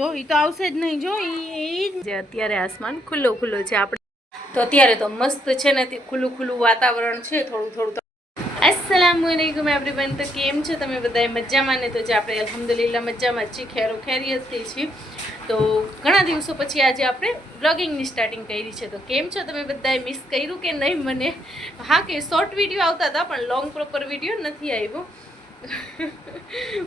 જો એ તો આવશે જ નહીં. જો એ જે અત્યારે આસમાન ખુલ્લો ખુલ્લો છે. આપણે તો અત્યારે તો મસ્ત છે ને ખુલ્લું ખુલ્લું વાતાવરણ છે. થોડું થોડું અસલામ વાલેકુમ એવરીવન તો કેમ છો તમે બધા મજામાં ને? તો જે આપણે અલહમદુલિલ્લા મજામાં જ છીએ. ખેરો ખેરિયતથી છીએ. તો ઘણા દિવસો પછી આજે આપણે બ્લોગિંગની સ્ટાર્ટિંગ કરી છે. તો કેમ છો તમે બધાએ મિસ કર્યું કે નહીં મને? હા કે શોર્ટ વીડિયો આવતા હતા પણ લોંગ પ્રોપર વીડિયો નથી આવ્યો.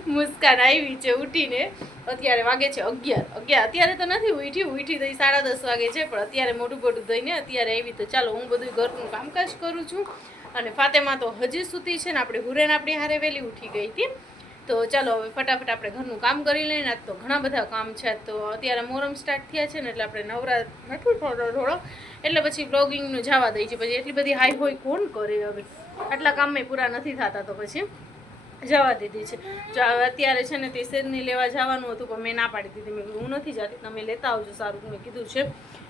મુસ્કાન આવી છે ઉઠીને. અત્યારે વાગે છે અગિયાર. અગિયાર. અત્યારે તો નથી ઉઠી ઉઠી દઈ સાડા દસ વાગે છે, પણ અત્યારે મોઢું મોટું દઈને અત્યારે આવી તો ચાલો હું બધું ઘરનું કામકાજ કરું છું. અને ફાતેમાં તો હજી સુધી છે ને આપણે હુરેન આપણી હારે વહેલી ઉઠી ગઈ હતી. તો ચાલો હવે ફટાફટ આપણે ઘરનું કામ કરી લઈને, આજ તો ઘણા બધા કામ છે. તો અત્યારે મોરમ સ્ટાર્ટ થયા છે ને એટલે આપણે નવરા નથી થોડો થોડો. એટલે પછી બ્લોગિંગનું જવા દઈ છે પછી એટલી બધી હાઈ હોય કોણ કરે હવે? આટલા કામમાં પૂરા નથી થતા તો પછી. જવા દીધી છે. જો અત્યારે છે ને તે શેરની લેવા જવાનું હતું, પણ મેં ના પાડી દીધી. મેં હું નથી જતી, તમે લેતા આવજો સારું. મેં કીધું, છે.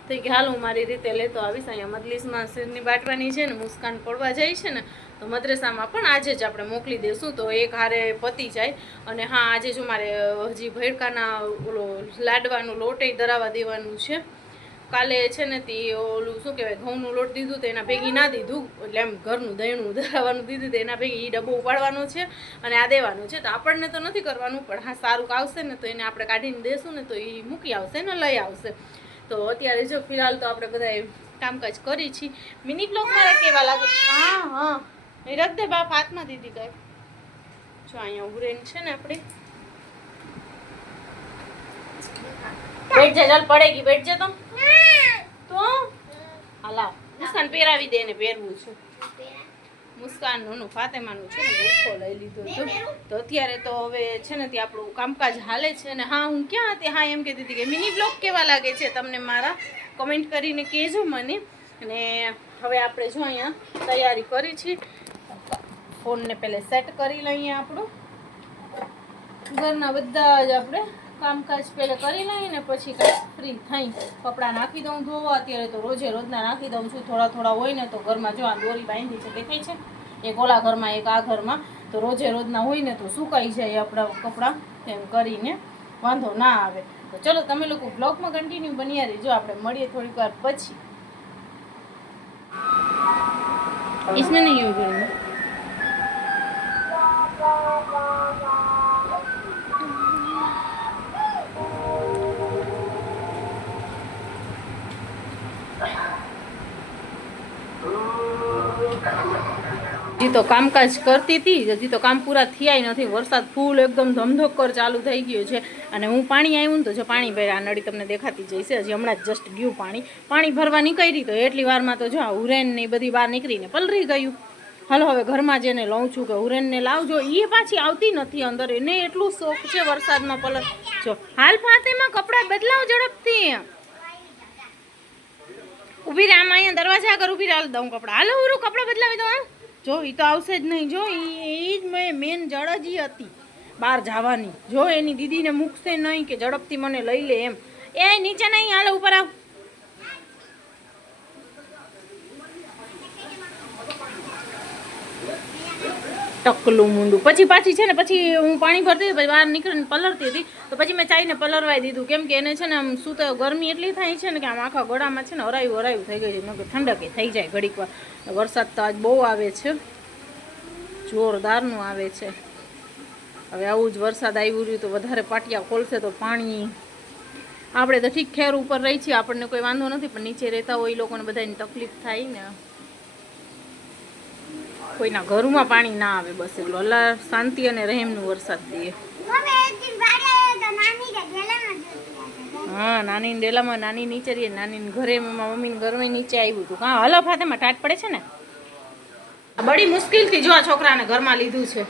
તો કે, હાલ, હું મારી રીતે લેતો આવીશ. અહીંયા મદલીસમાં શેરની બાટવાની છે ને, મુસ્કાન પડવા જાય છે ને, તો મદ્રેસામાં પણ આજે જ આપણે મોકલી દઈશું તો એક હારે પતી જાય અને હા, આજે જો મારે હજી ભેડકાના ઓલો લાડવાનું લોટે ધરાવવા દેવાનું છે. કાલે છે ને તે ઓલું શું કહેવાય, ઘઉંનું લોટ દીધું તો એના ભેગી ના દીધું. એટલે એમ ઘરનું દહીણું ધરાવવાનું દીધું તો એના ભેગી એ ડબ્બો ઉપાડવાનો છે અને આ દેવાનું છે. તો આપણને તો નથી કરવાનું, પણ હા, સારું આવશે ને તો એને આપણે કાઢીને દેશું ને તો એ મૂકી આવશે ને લઈ આવશે. તો અત્યારે જો ફિલહાલ તો આપણે બધા કામકાજ કરી છીએ મિની બ્લોક મારા કેવા લાગે? હા હા. એ રખ દે બાપ, હાથમાં દીધી કઈ. જો અહીંયા ઉરેન છે ને આપણે. બેઠ જા, ચાલ પડેગી બેઠ જા તો. તો? હાલા મુસ્કાન પહેરાવી દે એને પહેરવું છે. મુસ્કાનનું નું ફાતેમાનું છે ને ગુસ્સો લઈ લીધો હતો તો અત્યારે તો હવે છે ને તે આપણું કામકાજ હાલે છે ને હા હું ક્યાં હતી? હા એમ કહેતી હતી કે મિની બ્લોગ કેવા લાગે છે તમને મારા? કમેન્ટ કરીને કહેજો મને. અને હવે આપણે જો અહીંયા તૈયારી કરી છે. ફોનને પહેલાં સેટ કરી લઈએ આપણું. ઘરના બધા જ આપણે કામકાજ પહેલે કરી લઈએ ને પછી કાંઈ ફ્રી થઈ કપડાં નાખી દઉં ધોવા અત્યારે તો રોજે રોજના નાખી દઉં છું થોડા થોડા હોય ને તો ઘરમાં જો આ દોરી બાંધી છે દેખાય છે એક ઓલા ઘરમાં એક આ ઘરમાં તો રોજે રોજના હોય ને તો સુકાઈ જાય આપણા કપડાં એમ કરીને વાંધો ના આવે તો ચલો તમે લોકો બ્લોગમાં કન્ટિન્યુ બન્યા રહેજો આપણે મળીએ થોડીક વાર પછી इसमें नहीं होगी હજી તો કામકાજ કરતી હતી, હજી તો કામ પૂરા થયા નથી. વરસાદ ફૂલ એકદમ ધમધોકર ચાલુ થઈ ગયો છે. અને હું પાણી આવ્યું ને તો જો પાણી ભર્યા, આ નળી તમને દેખાતી જઈશે. હજી હમણાં જસ્ટ ગયું પાણી. પાણી ભરવા નીકળી તો એટલી વારમાં તો જો આ હુરેન ને બધી બહાર નીકળીને પલરી ગયું. હાલો હવે ઘરમાં જઈને લઉં છું કે હુરેનને લાવજો. એ પાછી આવતી નથી અંદર. એને એટલું શોખ છે વરસાદમાં પલર જો, હાલ ફાતેમાં કપડાં બદલાવ ઝડપથી. ઊભી રે, આમાં અહીંયા દરવાજા આગળ ઊભી રહે દઉં કપડાં. હાલો ઉરું, કપડાં બદલાવી દઉં? જો એ તો આવશે જ નહીં. જો એ જ મેં મેન જડ જ હતી બહાર જવાની. જો, એની દીદીને મૂકશે નહીં કે ઝડપથી મને લઈ લે એમ. એ નીચે નહીં, હાલે ઉપર આવ. ટકલું મૂંડું. પછી પાછી છે ને, પછી હું પાણી ભરતી હતી પછી બહાર નીકળીને પલળતી હતી. તો પછી મેં ચાઈને પલળવાઈ દીધું. કેમ કે એને છે ને, આમ શું તો ગરમી એટલી થાય છે ને કે આમ આખા ગળામાં છે ને હરાયું હરાયું થઈ ગયું છે. મેં ઠંડક થઈ જાય ઘડીક વાર વરસાદ તો આજ બહુ આવે છે. જોરદારનું આવે છે. હવે આવું જ વરસાદ આવ્યું રહ્યું તો વધારે પાટિયા ખોલશે તો પાણી. આપણે તો ઠીક ખેર ઉપર રહી છીએ, આપણને કોઈ વાંધો નથી, પણ નીચે રહેતા હોય એ લોકોને બધાની તકલીફ થાય ને. કોઈના ઘરમાં પાણી ના આવે બસ એટલું. અલ્લા શાંતિ અને રહેમનું વરસાદ દે. હા નાની ડેલામાં નાની નીચે રહીએ નાની ઘરે મમ્મીને ઘરમાં નીચે આવ્યું હતું કાં હલો ફાતેમાં ટાટ પડે છે ને? બડી મુશ્કેલથી જો આ છોકરાને ઘરમાં લીધું છે.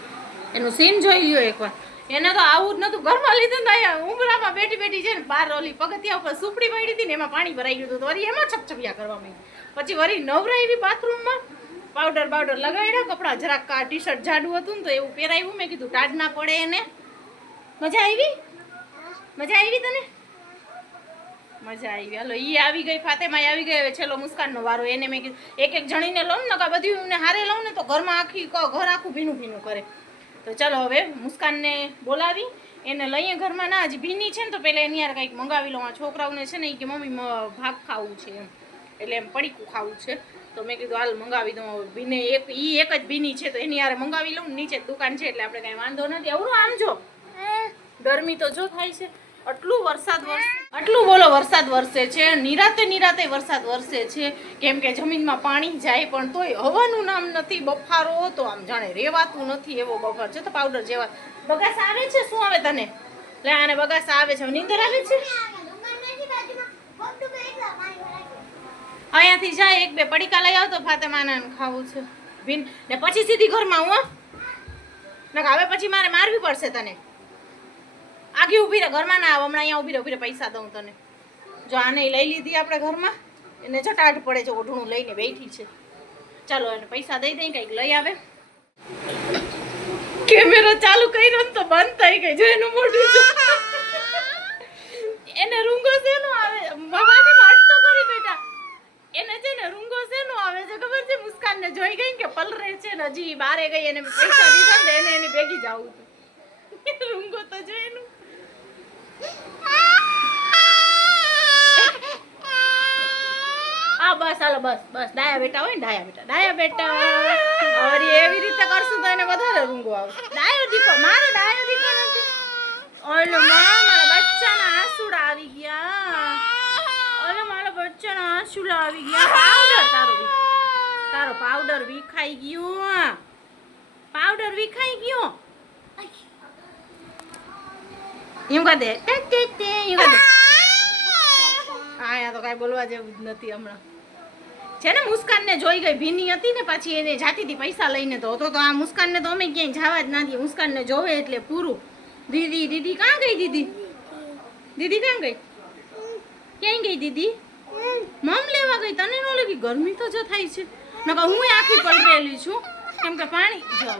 એનું સીન જોઈ લ્યો એકવાર. એને તો આવું જ નતું. ઘરમાં લીધું ને ઉમરામાં બેઠી બેઠી છે ને, બાર રોલી પગથિયા ઉપર સુપડી પડી હતી ને, એમાં પાણી ભરાઈ ગયું હતું. તો વળી એમાં છપછપિયા કરવા માંડી પછી વળી નવરાવી બાથરૂમમાં પાવડર પાવડર લગાડ્યા, કપડાં જરાક આ ટી શર્ટ જાડું હતું ને તો એવું પહેરાવ્યું. મેં કીધું, ટાઢ ના પડે એને. મજા આવી? મજા આવી તને? મજા આવી હાલો ઈ આવી ગઈ ફાતેમાં આવી ગઈ હવે છેલ્લો મુસ્કાનનો વારો. એને મેં કીધું એક એક જણીને લઉં ને કા બધું એમને હારે લઉં ને તો ઘરમાં આખી ઘર આખું ભીનું ભીનું કરે. તો ચાલો હવે મુસ્કાનને બોલાવી એને લઈએ ઘરમાં. ના હજી ભીની છે ને તો પહેલાં એની યાર કંઈક મંગાવી લઉં. આ છોકરાઓને છે ને એ કે મમ્મી ભાગ ખાવું છે એમ. એટલે એમ પડીકું ખાવું છે. તો મેં કીધું હાલ મંગાવી દઉં. હવે ભીને એક ઈ એક જ ભીની છે તો એની યાર મંગાવી લઉં નીચે દુકાન છે એટલે આપણે કાંઈ વાંધો નથી. અવરું આમ જો. ગરમી તો જો થાય છે. આટલું વરસાદ વરસે આટલું બોલો વરસાદ વરસે છે. નિરાતે નિરાતે વરસાદ વરસે છે. કેમ કે જમીનમાં પાણી જાય પણ તોય હવાનું નામ નથી, બફારો તો આમ જાણે રેવાતું નથી એવો બફાર. છે તો પાવડર જેવા. બગાસ આવે છે? શું આવે તને? લે, આને બગાસ આવે છે. નીંદર આવે છે? અહીંયાથી જાય એક બે પડીકા લઈ આવતો ફાતે ફાતેમાના ખાવું છે. ભીન ને પછી સીધી ઘરમાં હું ને હવે પછી મારે મારવી પડશે તને. આખી ઊભી રહે, ઘરમાં ના આવ, હમણાં અહીંયા ઊભી રહે ઊભી રહે, પૈસા દઉં તને. જો આને લઈ લીધી આપણે ઘરમાં, એને ચટાટ પડે છે, ઓઢણું લઈને બેઠી છે. ચાલો, એને પૈસા દઈ દઈ, કંઈક લઈ આવે. કેમેરો ચાલુ કર્યો ને તો બંધ થઈ ગઈ, જો એનું મોઢું જો. એને રૂંગો શેનો આવે? વાત તો કરી બેટા એને છે ને રૂંગો શેનો આવે છે, ખબર છે? મુસ્કાનને જોઈ ગઈ કે પલરે છે ને હજી બારે ગઈ, એને પૈસા દીધા ને એને એની ભેગી આવું હતું રૂંગો તો જોઈ એનું બસ હાલો બસ બસ. ડાયા બેટા હોય ને ડાયા બેટા. ડાયા બેટા. અરે એવી રીતે કરશું તો એને વધારે રૂંગો આવશે. ડાયો દીકો મારો ડાયો દીકો નથી. ઓલો માં મારા બચ્ચાના આંસુડા આવી ગયા. ઓલો મારા બચ્ચાના આંસુડા આવી ગયા. પાવડર તારો તારો પાવડર વિખાઈ ગયો પાવડર વિખાઈ ગયો. એમ કહે દે એમ કહે દે આયા તો કાંઈ બોલવા જેવું જ નથી હમણાં. છે ને મુસ્કાનને જોઈ ગઈ ભીની હતી ને પછી એને જાતીથી પૈસા લઈને તો. હતો તો આ મુસ્કાનને તો અમે ક્યાંય જવા જ નથી મુસ્કાનને જોવે એટલે પૂરું. દીદી દીદી, કાં ગઈ દીદી? દીદી, કાં ગઈ? ક્યાંય ગઈ દીદી? મમ લેવા ગઈ? તને ન લાગી? ગરમી તો જ થાય છે. નકર હું આખી પલરેલી છું. કેમ કે પાણી જો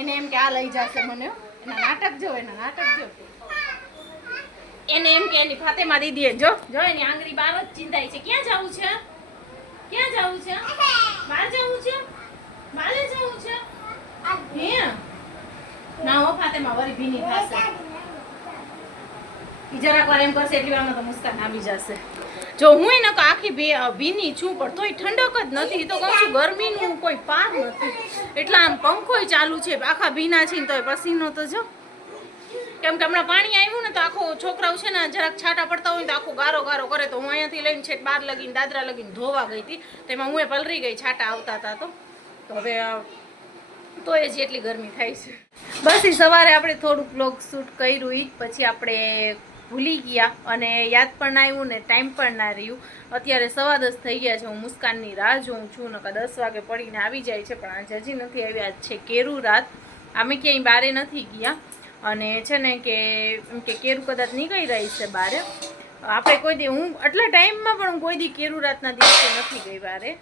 એને એમ કે આ લઈ જશે મને. એના નાટક જો, એના નાટક જો. એને એમ કે એની ફાતેમા દીદીએ જો જો એની આંગળી બાર જ ચિંતાય છે. ક્યાં જવું છે? ક્યાં જવું છે? બહાર જવું છે? માલે જવું છે? હે ના હો ફાતેમા, વરી ભીની થાશે તો મુસ્કાન આવી જશે. જો હું ન આખી ભીની છું, પણ તોય ઠંડક જ નથી. તો કહું છું, ગરમીનું કોઈ પાર નથી. એટલા આમ પંખોય ચાલુ છે, આખા ભીના છે ને તોય પસીનો તો જો. કેમ કે હમણાં પાણી આવ્યું ને તો આખો છોકરાઓ છે ને જરાક છાંટા પડતા હોય તો આખો ગારો ગારો કરે તો હું અહીંયાથી લઈને છેક બાર લગીને, દાદરા લગીને ધોવા ગઈ હતી. તેમાં હું એ પલરી ગઈ, છાંટા આવતા હતા તો. હવે તો એ જેટલી ગરમી થાય છે. બસ એ સવારે આપણે થોડુંક બ્લોગ શૂટ કર્યું એ પછી આપણે ભૂલી ગયા અને યાદ પણ ના આવ્યું ને ટાઈમ પણ ના રહ્યું. અત્યારે સવા દસ થઈ ગયા છે, હું મુસ્કાનની રાહ જોઉં છું, નકર દસ વાગે પડીને આવી જાય છે, પણ આજે હજી નથી આવી આજ છે કેરું રાત. અમે ક્યાંય બારે નથી ગયા. અને છે ને કે, એમ કે કેરું કદાચ નીકળી રહી છે બારે. આપણે કોઈ દી, હું આટલા ટાઈમમાં પણ હું કોઈ દી કેરું રાતના દિવસે નથી ગઈ બારે.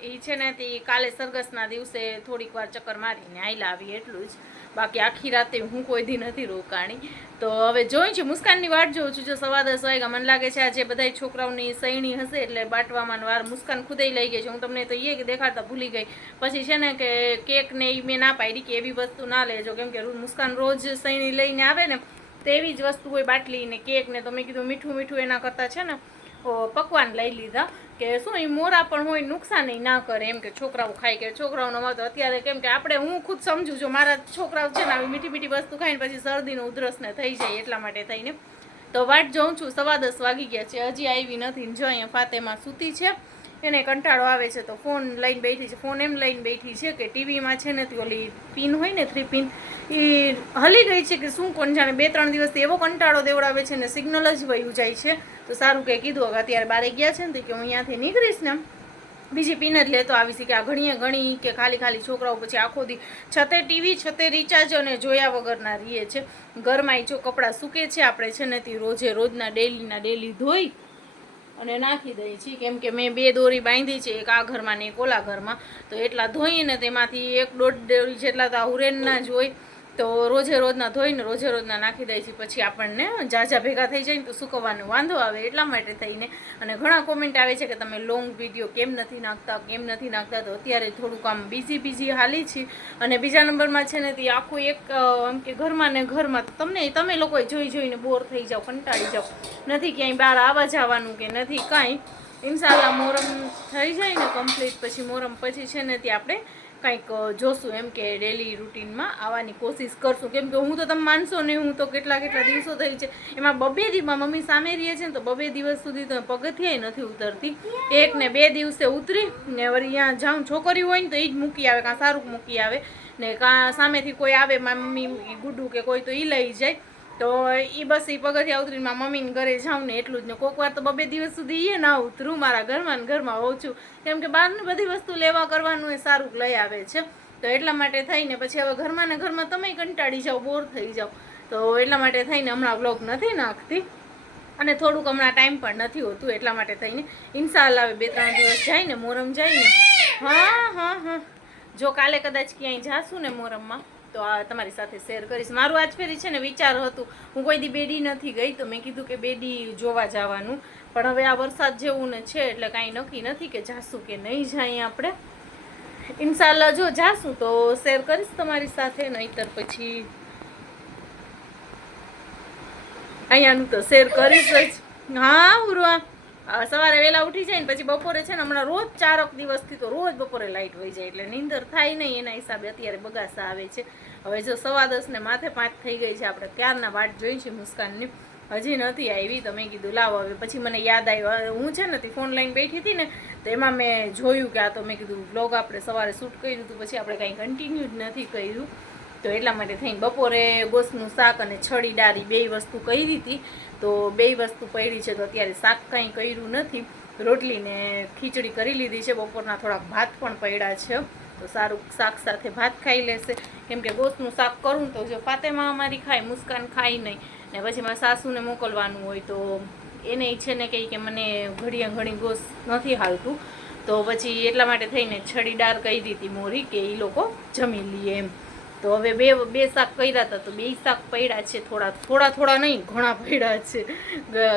એ છે ને તે કાલે સરગસના દિવસે થોડીક વાર ચક્કર મારીને આયલા આવી એટલું જ. બાકી આખી રાતે હું કોઈ દી નથી રોકાણી. તો હવે જોઈ છે, મુસ્કાનની વાટ જોઉં છું. જો સવા દસ વાગ્યા મને લાગે છે આજે બધા છોકરાઓની સૈણી હશે, એટલે બાટવામાં વાર મુસ્કાન ખુદે લઈ ગઈ છે. હું તમને તો એ દેખાડતા ભૂલી ગઈ. પછી છે ને કે કેક ને એ મેં ના પાડી કે એવી વસ્તુ ના લેજો. કેમ કે મુસ્કાન રોજ સૈણી લઈને આવે ને, તો એવી જ વસ્તુ હોય બાટલી ને કેક ને. તો મેં કીધું મીઠું મીઠું એના કરતાં છે ને પકવાન લઈ લીધા. કે શું એ મોરા પણ હોય નુકસાન ના કરે, એમ કે છોકરાઓ ખાય કે છોકરાઓનો મત અત્યારે કેમ કે આપણે હું ખુદ સમજુ છું, મારા છોકરાઓ છે ને આવી મીઠી મીઠી વસ્તુ ખાઈને પછી શરદીનો ઉધરસને થઈ જાય એટલા માટે થઈને. તો વાટ જોઉં છું, સવા દસ વાગી ગયા છે, હજી આવી નથી જો અહીંયા ફાતેમાં સૂતી છે. એને કંટાળો આવે છે તો ફોન લઈને બેઠી છે. ફોન એમ લઈને બેઠી છે કે ટીવીમાં છે ને તે ઓલી પિન હોય ને થ્રી પિન એ હલી ગઈ છે કે શું કોણ જાણે? બે ત્રણ દિવસથી એવો કંટાળો દેવડાવે છે ને સિગ્નલ જ વયું જાય છે. તો સારું કે કીધું. કે અત્યારે બારે ગયા છે ને તો કે હું અહીંયાથી નીકળીશ ને. બીજી પિન જ લેતો આવીશ કે આ ઘણીએ ઘણી કે ખાલી ખાલી છોકરાઓ પછી આખો દી છતે ટીવી, છતે રિચાર્જ અને જોયા વગરના રહીએ છે. ઘરમાં જો કપડાં સૂકે છે, આપણે છે ને તે રોજે રોજના ડેલીના ડેલી ધોઈ અને નાખી દઈએ છીએ. કેમ કે મેં બે દોરી બાંધી છે, એક આ ઘરમાં ને એક ઓલા ઘરમાં. તો એટલા ધોઈને તેમાંથી એક દોઢ દોરી જેટલા તો આ હુરેનના જ હોય. તો રોજે રોજના ધોઈને રોજે રોજના નાખી દઈએ છીએ પછી આપણને ઝાઝા ભેગા થઈ જાય ને તો સુકવવાનો વાંધો આવે એટલા માટે થઈને. અને ઘણા કોમેન્ટ આવે છે કે તમે લોંગ વીડિયો કેમ નથી નાખતા, કેમ નથી નાખતા? તો અત્યારે થોડુંક આમ બીઝી બીઝી હાલી છે. અને બીજા નંબરમાં છે ને તે આખું એક એમ કે ઘરમાં ને ઘરમાં તમને, તમે લોકોએ જોઈ જોઈને બોર થઈ જાઓ, કંટાળી જાઓ. નથી ક્યાંય બહાર આવવા જવાનું કે નથી કાંઈ. ઇન્શાલ્લાહ મોરમ થઈ જાય ને કમ્પ્લીટ પછી મોરમ પછી છે ને તે આપણે કંઈક જોશું એમ કે ડેલી રૂટીનમાં આવવાની કોશિશ કરશું. કેમ કે હું તો તમે માનશો નહીં, હું તો કેટલા કેટલા દિવસો થઈ છે. એમાં બબે દીમાં મમ્મી સામે રહીએ છે ને તો બબે દિવસ સુધી તો પગથિયાય નથી ઉતરતી. એક ને બે દિવસે ઉતરી ને વળી અહીંયા જાઉં. છોકરી હોય ને તો એ જ મૂકી આવે, કાં સારું મૂકી આવે. ને કાં સામેથી કોઈ આવે મમ્મી ગુડું કે કોઈ તો એ લઈ જાય. તો એ બસ એ પગથિયા ઉતરીને મારા મમ્મીને ઘરે જાઉં ને એટલું જ ને કોક વાર તો બબે દિવસ સુધી એ ના ઉતરું, મારા ઘરમાં ઘરમાં હોઉં છું. કેમ કે બહારની બધી વસ્તુ લેવા કરવાનું એ સારું લઈ આવે છે. તો એટલા માટે થઈને પછી હવે ઘરમાં ને ઘરમાં તમે કંટાળી જાઓ બોર થઈ જાઓ. તો એટલા માટે થઈને હમણાં બ્લોગ નથી નાખતી. અને થોડુંક હમણાં ટાઈમ પણ નથી હોતું, એટલા માટે થઈને ઇન્શાલ્લા હવે બે ત્રણ દિવસ જાય ને મોરમ જાય ને. હા હા હા. જો કાલે કદાચ ક્યાંય જાશું ને મોરમમાં. તો આ તમારી સાથે શેર કરીશ. મારું આજ ફેરી છે ને વિચાર હતું, હું કોઈ દી બેડી નથી ગઈ તો મેં કીધું કે બેડી જોવા જવાનું. પણ હવે આ વરસાદ જેવું ને છે એટલે કાંઈ નક્કી નથી કે જાશું કે નહીં જાય આપણે. ઇન્શાલ્લા જો જાશું તો શેર કરીશ તમારી સાથે, નહીતર પછી અહીંયાનું તો શેર કરીશ જ. હા ઉરવા સવારે વહેલા ઉઠી જાય ને પછી બપોરે છે ને હમણાં રોજ ચારક દિવસથી તો રોજ બપોરે લાઇટ વહી જાય એટલે નીંદર થાય નહીં એના હિસાબે અત્યારે બગાસા આવે છે. હવે જો સવા દસ ને માથે પાંચ થઈ ગઈ છે, આપણે ક્યારના વાટ જોઈ છે મુસ્કાનની. હજી નથી આવી તમે કીધું, લાવો હવે. પછી મને યાદ આવ્યું. હું છે ને ફોન લાઈન બેઠી હતી ને, તો એમાં મેં જોયું કે આ તો મેં કીધું બ્લોગ આપણે સવારે શૂટ કર્યું હતું પછી આપણે કાંઈ કન્ટિન્યુ જ નથી કર્યું. તો એટલા માટે થઈને બપોરે ગોસનું શાક અને છડી ડારી બેય વસ્તુ કરી હતી તો બેય વસ્તુ પડી છે તો અત્યારે શાક કાંઈ કર્યું નથી. રોટલીને ખીચડી કરી લીધી છે. બપોરના થોડાક ભાત પણ પડ્યા છે. તો સારું શાક સાથે ભાત ખાઈ લેશે. કેમ કે ગોસનું શાક કરું તો જો ફાતેમાં અમારી ખાય, મુસ્કાન ખાય નહીં. ને પછી મારા સાસુને મોકલવાનું હોય તો એને છે ને કહે કે મને ઘડીએ ઘણી ગોસ નથી હાલતું. તો પછી એટલા માટે થઈને છડીદાર કહી દીધી મોરી કે એ લોકો જમી લઈએ એમ. તો હવે બે બે શાક કર્યા હતા, તો બે શાક પડ્યા છે થોડા થોડા થોડા નહીં, ઘણા પડ્યા છે.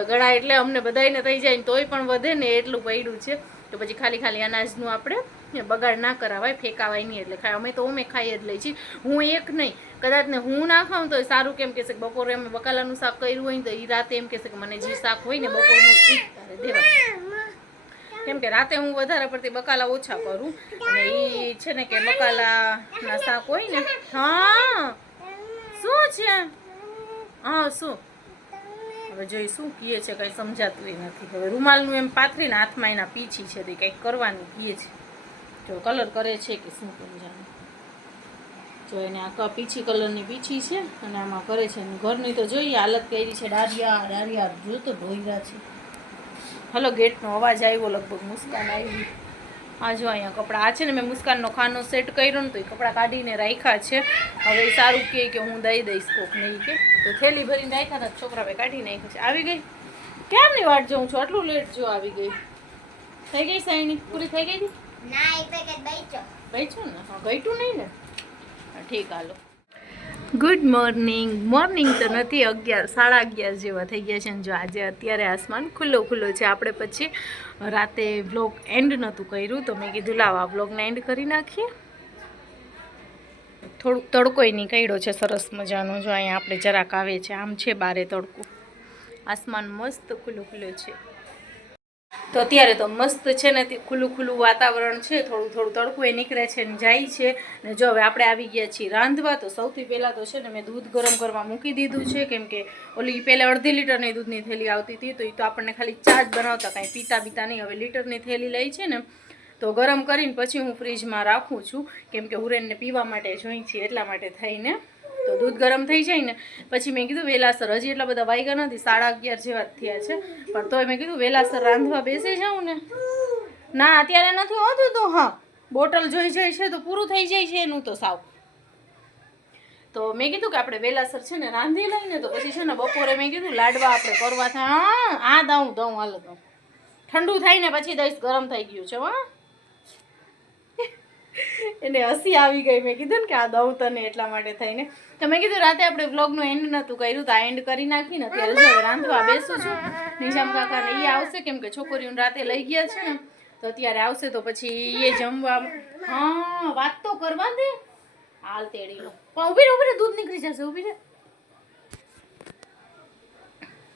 ઘણા એટલે અમને બધાયને થઈ જાય ને તોય પણ વધે ને એટલું પડ્યું છે. તો પછી ખાલી ખાલી અનાજનું આપણે બગાડ ના કરાવાય, ફેંકાવાય નહીં એટલે ખાય. અમે તો અમે ખાઈ જ લઈએ છીએ. હું એક નહીં. કદાચ ને હું ના ખાઉં તો સારું કેમ કહેશે બપોરે અમે બકાલાનું શાક કર્યું હોય ને તો એ રાતે એમ કહેશે કે મને જે શાક હોય ને બપોરનું જ તારે દેવા કેમ કે રાતે હું વધારે પડતી બકાલા ઓછા કરું. અને એ છે ને કે બકાલાના શાક હોય ને, હા. શું છે? હા, શું? હવે જોઈ શું કીએ છે કંઈ સમજાતું નથી. હવે રૂમાલનું એમ પાથરીને હાથમાં એના પીછી છે તે કંઈક કરવાની કીએ છે. જો કલર કરે છે કે શું સમજાનું જો એને આ ક- પીછી કલરની પીછી છે અને આમાં કરે છે. ઘરની તો જોઈએ હાલત કરી છે. ડારિયા ડારિયા જો તો ઢોયરા છે. હલો ગેટનો અવાજ આવ્યો લગભગ મુસ્કાન આવી. આ જો અહીંયા કપડાં આ છે ને મેં મુસ્કાનનો ખાનો સેટ કર્યો ને તો એ કપડાં કાઢીને રાખ્યા છે. હવે સારું કહે કે હું દઈ દઈશ કોક નહીં કે. તો થેલી ભરીને રાખ્યા હતા છોકરાએ કાઢી નાખ્યું છે. આવી ગઈ? ક્યારની વાટ જોઉં છું? આટલું લેટ જો આવી ગઈ. થઈ ગઈ સાયણી? પૂરી થઈ ગઈ? હતી ના એક પેકેટ બેચો બેચો ને? હા ગઈતું નહીં ને? હા, ઠીક હાલો. ગુડ મોર્નિંગ મોર્નિંગ તો નથી, અગિયાર, સાડા અગિયાર જેવા થઈ ગયા છે જો આજે અત્યારે આસમાન ખુલ્લો ખુલ્લો છે. આપણે પછી રાતે વ્લોગ એન્ડ નહોતું કર્યું, તો મેં કીધું લાવ આ વ્લોગને એન્ડ કરી નાખીએ. થોડુંક તડકોય નીકળ્યો છે, સરસ મજાનો. જો અહીંયા આપણે જરાક આવે છે, આમ છે બારે તડકો. આસમાન મસ્ત ખુલ્લો ખુલ્લું છે. તો અત્યારે તો મસ્ત છે ને તે ખુલ્લું ખુલ્લું વાતાવરણ છે, થોડું થોડું તડકું એ નીકળે છે ને જાય છે. ને જો હવે આપણે આવી ગયા છીએ રાંધવા, તો સૌથી પહેલાં તો છે ને મેં દૂધ ગરમ કરવા મૂકી દીધું છે, કેમ કે ઓલી પહેલાં અડધી લીટરની દૂધની થેલી આવતી હતી, તો એ તો આપણને ખાલી ચા જ બનાવતા કાંઈ પીતા પીતા નહીં. હવે લીટરની થેલી લઈ છે ને, તો ગરમ કરીને પછી હું ફ્રીજમાં રાખું છું, કેમ કે હુરેનને પીવા માટે જોઈ છે એટલા માટે થઈને. તો દૂધ ગરમ થઈ જાય ને, પછી મેં કીધું વેલાસર, હજી એટલા બધા વાગ્યા નથી, સાડા અગિયાર જેવા થયા છે. પણ તોય મેં કીધું વેલાસર રાંધવા બેસી જાઉં ને. ના, અત્યારે નથી હોતું તો, હા, બોટલ જોઈ જાય છે તો પૂરું થઈ જાય છે એનું તો સાવ. તો મેં કીધું કે આપણે વેલાસર છે ને રાંધી લઈને તો પછી છે ને બપોરે મેં કીધું લાડવા આપણે કરવા થાય. આ દઉં દઉં, હાલ દઉં. ઠંડુ થાય ને પછી દઈશ ગરમ થઈ ગયું છે, હા. એને હસી આવી ગઈ. મેં કીધું ને કે આ દઉં તને એટલા માટે થઈને. તો મેં કીધું, રાતે આપણે બ્લોગનું એન્ડ નહોતું કર્યું, તો આ એન્ડ કરી નાખીને અત્યારે જો રાંધવા બેસું છું. નિશામ કાકા ને એ આવશે, કેમ કે છોકરીઓને રાતે લઈ ગયા છે ને, તો અત્યારે આવશે તો પછી એ જમવા. હા, વાત તો કરવા દે. હાલ તેડી પણ ઊભી રહે ઊભી રહે, દૂધ નીકળી જશે ઊભી રહે.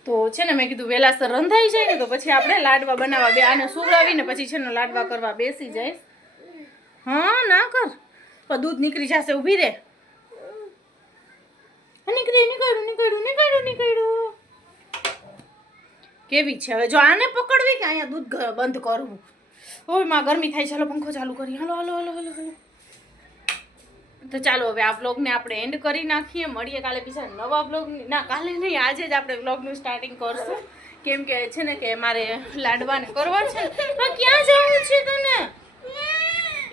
તો છે ને મેં કીધું, વેલાસર રંધાઈ જાય ને, તો પછી આપણે લાડવા બનાવવા બે, આને સુવડાવીને પછી છે ને લાડવા કરવા બેસી જાય. હા, ના કર. પણ દૂધ નીકળી જશે, ઊભી રે. નીકળી નીકળ્યું નીકળ્યું નીકળ્યું નીકળ્યું કેવી છે હવે? જો આને પકડવી કે અહીંયા દૂધ બંધ કરવું? ઓયમાં, ગરમી થાય ચાલો પંખો ચાલુ કરી હાલો હાલો હાલો હાલો હાલો. તો ચાલો, હવે આ વ્લોગને આપણે એન્ડ કરી નાખીએ. મળીએ કાલે બીજા નવા બ્લોગ ના, કાલે નહીં, આજે જ આપણે વ્લોગનું સ્ટાર્ટિંગ કરશું. કેમ કે છે ને કે મારે લાડવાને કરવા છે. ક્યાં જવું છે તને?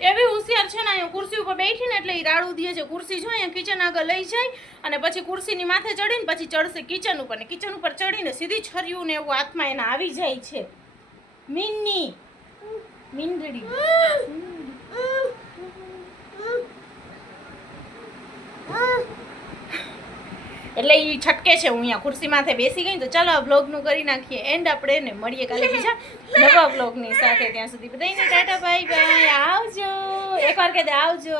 એવી હોશિયાર છે ને, અહીંયા ખુરશી ઉપર બેઠી ને એટલે એ રાડું દે છે. ખુરશી જો અહીંયા કિચન આગળ લઈ જાય અને પછી ખુરશીની માથે ચડીને પછી ચડશે કિચન ઉપર ને કિચન ઉપર ચડીને સીધી છર્યું ને એવું હાથમાં એને આવી જાય છે. મિન્ની મીંદડી એટલે એ છટકે છે, હું અહીંયા ખુરશી માથે બેસી ગઈ તો ચાલો આ બ્લોગનું કરી નાખીએ. એન્ડ આપણે ને મળીએ કાલે બીજા નવા બ્લોગની સાથે ત્યાં સુધી. બધાને ટાટા, બાય બાય. આવજો. એકવાર કહી દે આવજો.